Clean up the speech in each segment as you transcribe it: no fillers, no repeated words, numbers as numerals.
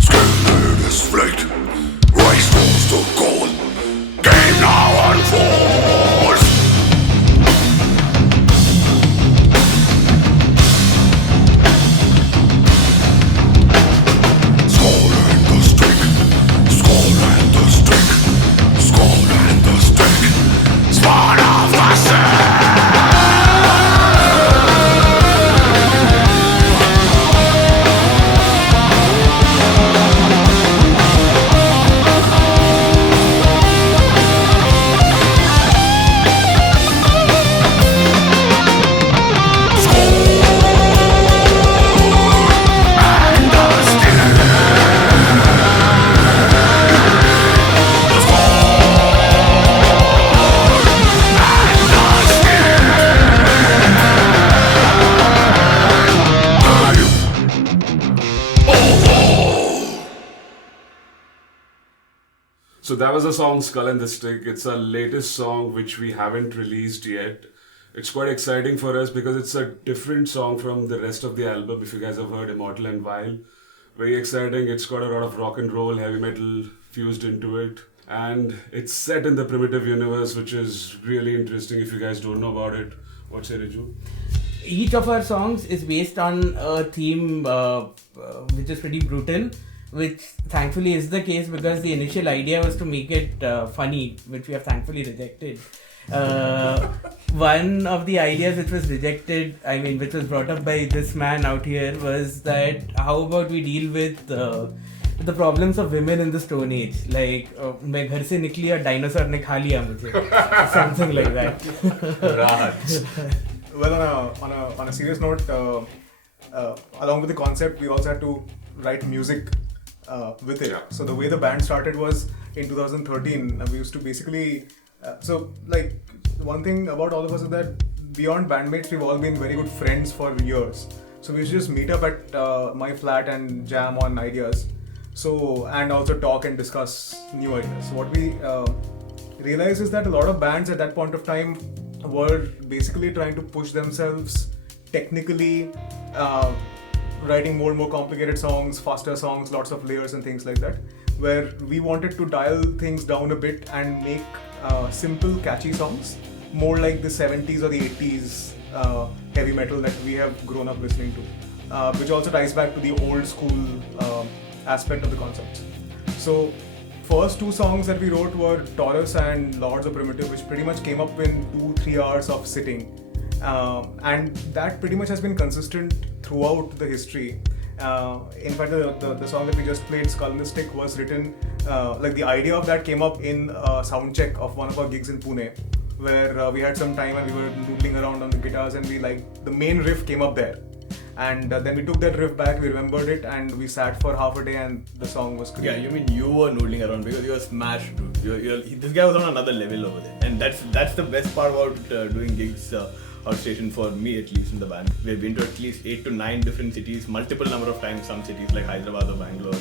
Skin is flicked, race towards the goal. Game now unfolds. Skull and the stick, skull and the stick, skull and the stick, spawn of the sea. So that was the song Skull and the Stick. It's our latest song which we haven't released yet. It's quite exciting for us because it's a different song from the rest of the album. If you guys have heard Immortal and Vile, very exciting. It's got a lot of rock and roll, heavy metal fused into it. And it's set in the Primitiv universe, which is really interesting if you guys don't know about it. What's it, Riju? Each of our songs is based on a theme which is pretty brutal, which thankfully is the case because the initial idea was to make it funny, which we have thankfully rejected. One of the ideas which was rejected, which was brought up by this man out here, was that how about we deal with the problems of women in the Stone Age, like मैं घर से निकली और dinosaur ने खा लिया मुझे, something like that. Well, on a serious note, along with the concept, we also had to write music with it. Yeah. So the way the band started was in 2013. We used to basically, one thing about all of us is that beyond bandmates, we've all been very good friends for years. So we used to just meet up at my flat and jam on ideas. So, and also talk and discuss new ideas. So what we realized is that a lot of bands at that point of time were basically trying to push themselves technically, writing more and more complicated songs, faster songs, lots of layers and things like that, where we wanted to dial things down a bit and make simple, catchy songs, more like the 70s or the 80s heavy metal that we have grown up listening to, which also ties back to the old school aspect of the concept. So, first two songs that we wrote were Taurus and Lords of Primitiv, which pretty much came up in 2-3 hours of sitting. And that pretty much has been consistent throughout the history. In fact, the song that we just played, Skull and the Stick, was written, the idea of that came up in a sound check of one of our gigs in Pune, where we had some time and we were noodling around on the guitars and the main riff came up there. And then we took that riff back, we remembered it, and we sat for half a day and the song was created. Yeah, you mean you were noodling around because you were smashed, dude. This guy was on another level over there. And that's the best part about doing gigs outstation, for me at least, in the band. We've been to at least 8 to 9 different cities, multiple number of times, some cities like Hyderabad or Bangalore.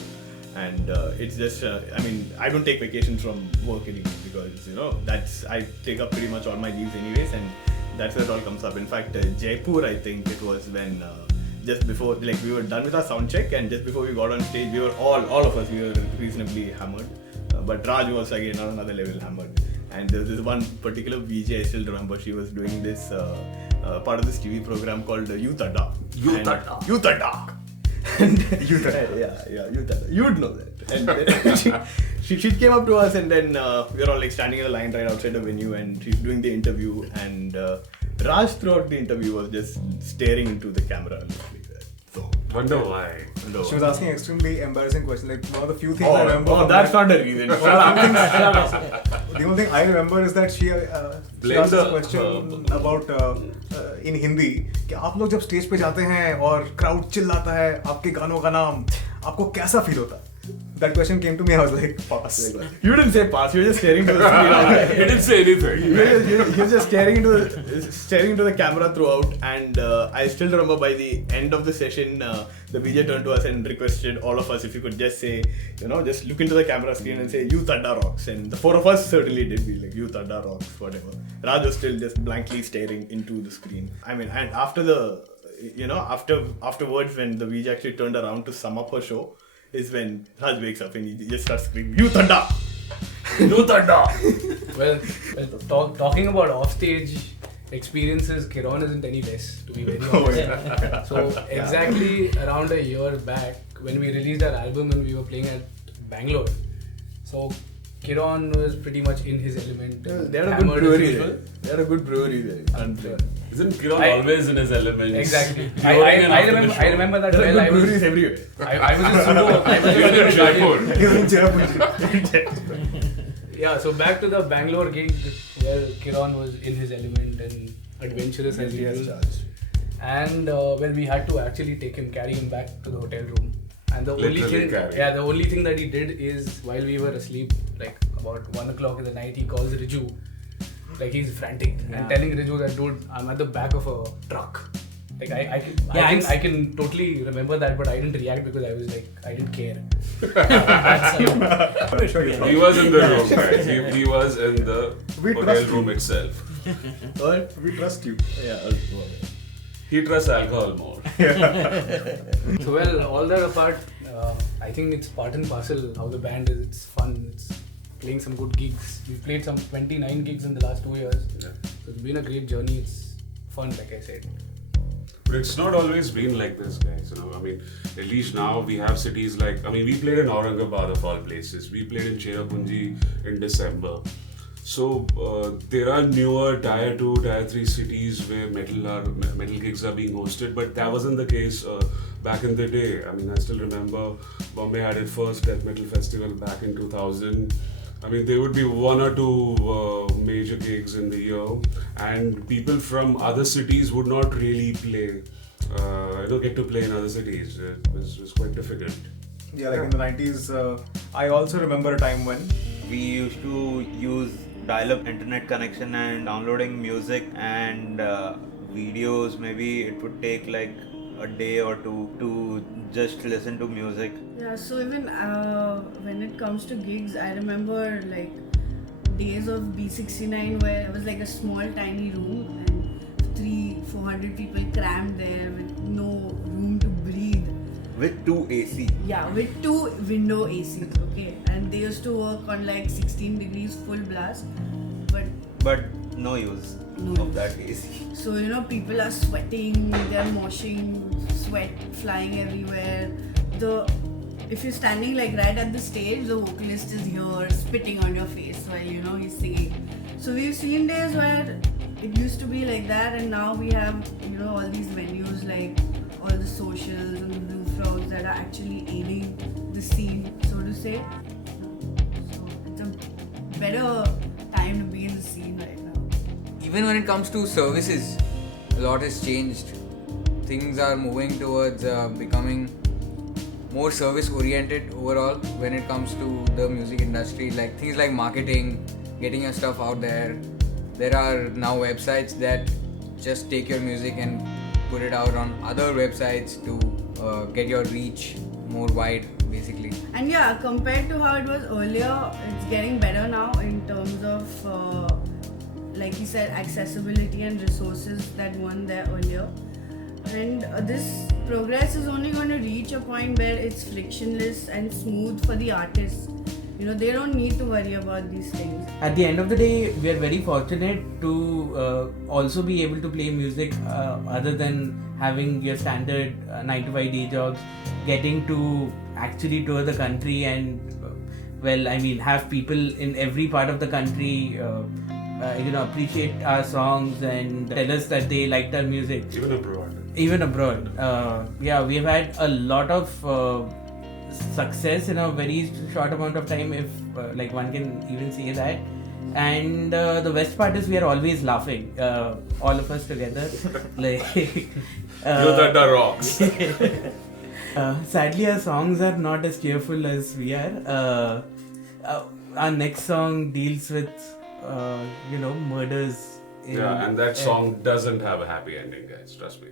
And it's just, I don't take vacations from work anymore because, I take up pretty much all my leaves anyways, and that's where it all comes up. In fact, Jaipur, I think it was when, just before, we were done with our sound check, and just before we got on stage, we were all of us, we were reasonably hammered. But Raj was again on another level hammered. And there was this one particular VJ, I still remember, she was doing this part of this TV program called Youth at Dark. Youth at Dark. And Youth at Dark. Yeah, Youth at Dark. You'd know that. And she came up to us, and then we were all standing in a line right outside the venue, and she's doing the interview, and Raj throughout the interview was just staring into the camera. Wonder why. She was asking extremely embarrassing questions. One of the few things I remember. Oh, that's not a reason. The only thing I remember is that she asked a question about in Hindi कि आप लोग जब stage पे जाते हैं और crowd चिल्लाता है आपके गानों का नाम, आपको कैसा फील होता है? That question came to me, I was like, pass. You didn't say pass, you were just staring to the screen. He didn't say anything. You were just staring into the camera throughout, and I still remember by the end of the session, the VJ turned to us and requested all of us if you could just say, just look into the camera screen and say, Youth Adda rocks. And the four of us certainly did be like, Youth Adda rocks, whatever. Raj was still just blankly staring into the screen. And after afterwards when the VJ actually turned around to sum up her show, is when Raj wakes up and he just starts screaming, "You Thunder! No thunder! Talking about offstage experiences, Kiron isn't any less, to be very honest. So exactly around a year back, when we released our album and we were playing at Bangalore, so Kiron was pretty much in his element. They had a good brewery there. They had a good brewery there. Isn't Kiron always in his element? Exactly. I remember that There well. are good breweries everywhere. I was in Suno. I was in Jaipur. Yeah, so back to the Bangalore gig where Kiron was in his element and adventurous as usual. And where we had to actually carry him back to the hotel room. And the only thing that he did is while we were asleep, like about 1 o'clock in the night, he calls Riju. Like he's frantic and telling Riju that, dude, I'm at the back of a truck. Like I can totally remember that, but I didn't react because I was like, I didn't care. He was in the room, guys. He was in the hotel room itself. We trust you. Yeah. He trusts alcohol more. So well, all that apart, I think it's part and parcel how the band is. It's fun. It's playing some good gigs. We've played some 29 gigs in the last 2 years. Yeah. So it's been a great journey. It's fun, like I said. But it's not always been like this, guys. You know, I mean, at least now we have cities like, we played in Aurangabad of all places. We played in Cherrapunji in December. So there are newer tier 2, tier 3 cities where metal gigs are being hosted, but that wasn't the case back in the day. I still remember Bombay had its first death metal festival back in 2000. There would be 1 or 2 major gigs in the year, and people from other cities would not really play, get to play in other cities. It was quite difficult. Yeah, like in the 90s, I also remember a time when we used to use dial-up internet connection and downloading music and videos. Maybe it would take like a day or two to just listen to music. Yeah, so even when it comes to gigs, I remember like days of B69 where it was like a small tiny room and 300-400 people crammed there with no room to breathe. With 2 AC. Yeah, with 2 window ACs, okay. And they used to work on like 16 degrees full blast, but no use of that AC. So people are sweating, they're moshing, sweat flying everywhere. If you're standing like right at the stage, the vocalist is here spitting on your face while he's singing. So we've seen days where it used to be like that, and now we have all these venues like all the socials and the Blue Frogs that are actually aiding the scene, so to say. So it's a better time to be in the scene right now. Even when it comes to services, a lot has changed. Things are moving towards becoming more service oriented overall when it comes to the music industry, like things like marketing, getting your stuff out there. There are now websites that just take your music and put it out on other websites to get your reach more wide, basically. And yeah, compared to how it was earlier, it's getting better now in terms of like you said, accessibility and resources that weren't there earlier. And this progress is only going to reach a point where it's frictionless and smooth for the artists. They don't need to worry about these things. At the end of the day, we are very fortunate to also be able to play music other than having your standard 9-to-5 day jobs, getting to actually tour the country and have people in every part of the country appreciate our songs and tell us that they liked our music. Even abroad. We've had a lot of success in a very short amount of time, if one can even say that. And the best part is we are always laughing, all of us together. That rocks. Sadly, our songs are not as cheerful as we are. Our next song deals with murders. And that song doesn't have a happy ending, guys. Trust me.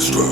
straight.